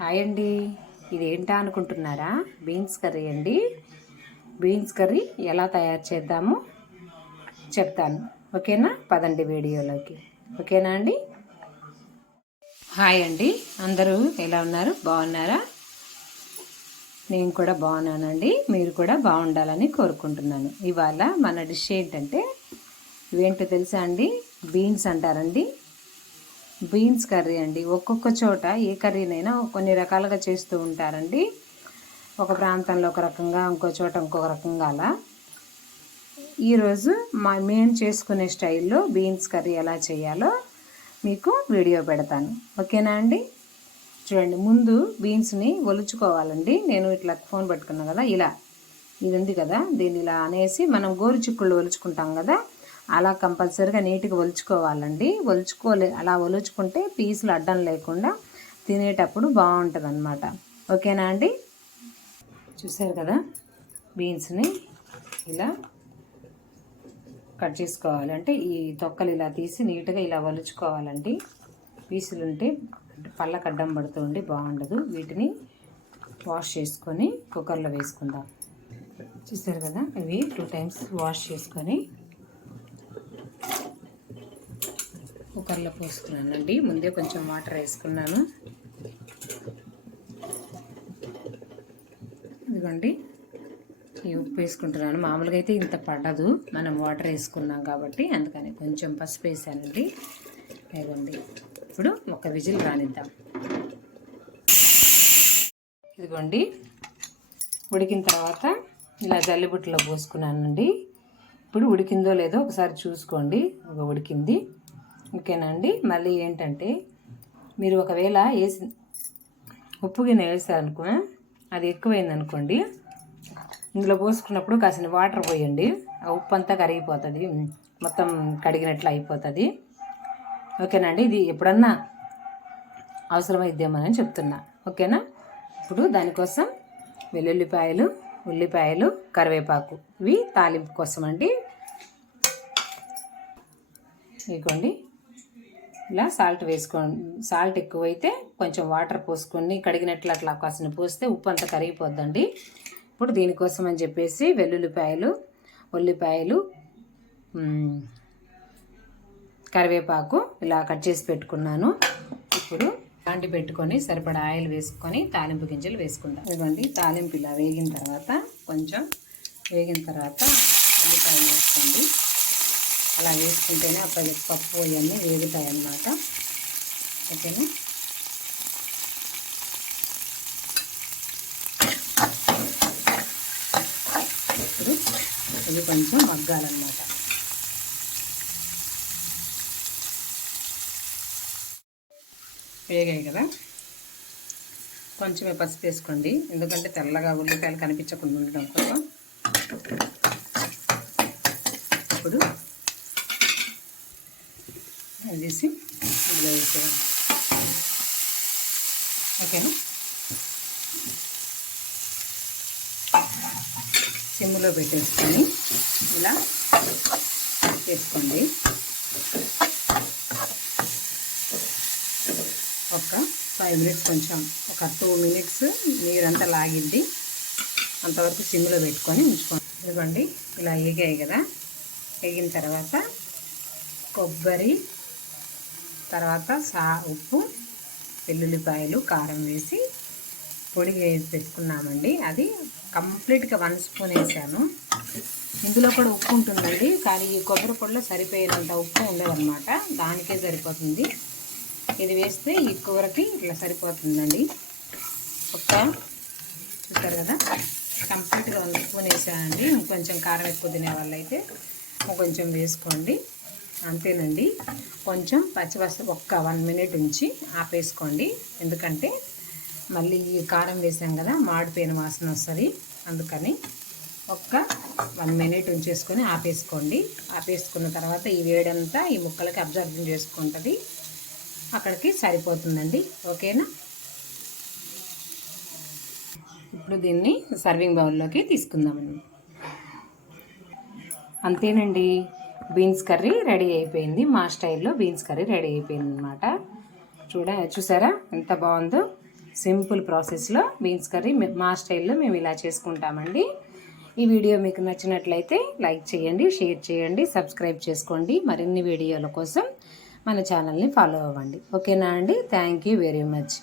Hi అండి. ఇది అనుకుంటున్నారా? బీన్స్ కర్రీ అండి. బీన్స్ కర్రీ ఎలా తయారు చేద్దామో చెప్తాను. ఓకేనా? పదండి వీడియోలోకి. ఓకేనా అండి? హాయ్ అండి. అందరూ ఎలా ఉన్నారు? బాగున్నారా? నేను కూడా బాగున్నానండి. మీరు కూడా బాగుండాలని కోరుకుంటున్నాను. ఇవాళ మన డిష్ ఏంటంటే ఇవేంటో తెలుసా అండి? బీన్స్ అంటారండి. బీన్స్ కర్రీ అండి. ఒక్కొక్క చోట ఏ కర్రీనైనా కొన్ని రకాలుగా చేస్తూ ఉంటారండి. ఒక ప్రాంతంలో ఒక రకంగా ఇంకో చోట ఇంకొక రకంగా అలా. ఈరోజు మా మేము చేసుకునే స్టైల్లో బీన్స్ కర్రీ ఎలా చేయాలో మీకు వీడియో పెడతాను. ఓకేనా అండి? చూడండి ముందు బీన్స్ని ఒలుచుకోవాలండి. నేను ఇట్లా ఫోన్ పెట్టుకున్నాను కదా ఇలా. ఇది ఉంది కదా దీన్ని ఇలా అనేసి మనం గోరు చిక్కుళ్ళు ఒలుచుకుంటాం కదా అలా కంపల్సరీగా నీట్గా ఒలుచుకోవాలండి. ఒలుచుకోలే అలా ఒలుచుకుంటే పీసులు అడ్డం లేకుండా తినేటప్పుడు బాగుంటుంది అనమాట ఓకేనా అండి? చూసారు కదా? బీన్స్ని ఇలా కట్ చేసుకోవాలంటే ఈ తొక్కలు ఇలా తీసి నీట్గా ఇలా ఒలుచుకోవాలండి. పీసులు ఉంటే పళ్ళకు అడ్డం పడుతుంది బాగుండదు వీటిని వాష్ చేసుకొని కుక్కర్లో వేసుకుందాం. చూసారు కదా? ఇవి టూ టైమ్స్ వాష్ చేసుకొని కుక్కర్లో పోసుకున్నానండి ముందే కొంచెం వాటర్ వేసుకున్నాను. ఇదిగోండి. ఈ ఉప్పు వేసుకుంటున్నాను. మామూలుగా అయితే ఇంత పడదు. మనం వాటర్ వేసుకున్నాం కాబట్టి అందుకని కొంచెం పసుపు వేసానండి. ఇదిగోండి. ఇప్పుడు ఒక విజిల్ రానిద్దాం. ఇదిగోండి. ఉడికిన తర్వాత ఇలా జల్లిబుట్టలో పోసుకున్నానండి. ఇప్పుడు ఉడికిందో లేదో ఒకసారి చూసుకోండి. ఒక ఉడికింది. ఓకేనా అండి మళ్ళీ ఏంటంటే మీరు ఒకవేళ వేసి ఉప్పు గిన్నె వేసారనుకో అది ఎక్కువైంది అనుకోండి ఇందులో పోసుకున్నప్పుడు కాసిన వాటర్ పోయండి. ఆ ఉప్పు అంతా కరిగిపోతుంది. మొత్తం కడిగినట్లు అయిపోతుంది. ఓకేనండి. ఇది ఎప్పుడన్నా అవసరమైద్దామని చెప్తున్నా. ఓకేనా? ఇప్పుడు దానికోసం వెల్లుల్లిపాయలు ఉల్లిపాయలు కరివేపాకు ఇవి తాలింపు కోసం అండి ఇదిగోండి. ఇలా సాల్ట్ వేసుకోండి సాల్ట్ ఎక్కువైతే కొంచెం వాటర్ పోసుకొని కడిగినట్లు అట్లా కాసిన పోస్తే ఉప్పు అంతా కరిగిపోద్దండి. ఇప్పుడు దీనికోసం అని చెప్పేసి వెల్లుల్లిపాయలు ఉల్లిపాయలు కరివేపాకు ఇలా కట్ చేసి పెట్టుకున్నాను. ఇప్పుడు దాంటి పెట్టుకొని సరిపడా ఆయిల్ వేసుకొని తాలింపు గింజలు వేసుకుందాం. ఇవ్వండి తాలింపు ఇలా వేగిన తర్వాత కొంచెం వేగిన తర్వాత ఉల్లిపాయలు వేసుకోండి. అలా వేసుకుంటేనే అప్పుడు పప్పు ఇవన్నీ వేగుతాయి అన్నమాట ఓకేనా? ఇప్పుడు ఇది కొంచెం మగ్గాలన్నమాట. వేగాయి కదా? కొంచెమే పసుపు వేసుకోండి. ఎందుకంటే తెల్లగా ఉల్లిపాయలు కనిపించకుండా ఉండడం కోసం. ఇప్పుడు అది తీసి ఇందులో వేసేయాలి ఓకేనా? సిమ్లో పెట్టేసుకొని ఇలా వేసుకోండి. ఒక ఫైవ్ మినిట్స్ కొంచెం ఒక టూ మినిట్స్ నీరంతా లాగిద్ది. అంతవరకు సిమ్లో పెట్టుకొని ఉంచుకోండి. ఇదిగోండి ఇలా వేగాయి కదా. ఎగిన తర్వాత కొబ్బరి తర్వాత సా ఉప్పు వెల్లుల్లిపాయలు కారం వేసి పొడి వేసి పెట్టుకున్నామండి. అది కంప్లీట్గా వన్ స్పూన్ వేసాను. ఇందులో కూడా ఉప్పు ఉంటుందండి. కానీ ఈ కొబ్బరి పొడిలో సరిపోయేంత ఉప్పు ఉండదన్నమాట. దానికే సరిపోతుంది. ఇది వేస్తే ఈ కూరకి ఇట్లా సరిపోతుందండి. ఒక్క చూస్తారు కదా? కంప్లీట్గా వన్ స్పూన్ వేసానండి. ఇంకొంచెం కారం ఎక్కువ తినే వాళ్ళైతే కొంచెం వేసుకోండి. అంతేనండి. కొంచెం పచ్చివస్త ఒక్క వన్ మినిట్ ఉంచి ఆపేసుకోండి. ఎందుకంటే మళ్ళీ ఈ కారం వేసాం కదా మాడిపోయిన వాసన వస్తుంది. అందుకని ఒక్క వన్ మినిట్ ఉంచేసుకొని ఆపేసుకోండి. ఆపేసుకున్న తర్వాత ఈ వేడంతా ఈ ముక్కలకి అబ్జర్వ్ చేసుకుంటుంది. అక్కడికి సరిపోతుందండి. ఓకేనా? ఇప్పుడు దీన్ని సర్వింగ్ బౌల్లోకి తీసుకుందామండి. అంతేనండి. బీన్స్ కర్రీ రెడీ అయిపోయింది. మా స్టైల్లో బీన్స్ కర్రీ రెడీ అయిపోయింది అనమాట చూడ చూసారా? ఎంత బాగుందో? సింపుల్ ప్రాసెస్లో బీన్స్ కర్రీ మా స్టైల్లో మేము ఇలా చేసుకుంటామండి. ఈ వీడియో మీకు నచ్చినట్లయితే లైక్ చేయండి షేర్ చేయండి సబ్స్క్రైబ్ చేసుకోండి. మరిన్ని వీడియోల కోసం మన ఛానల్ని ఫాలో అవ్వండి. ఓకేనా అండి? Thank you very much.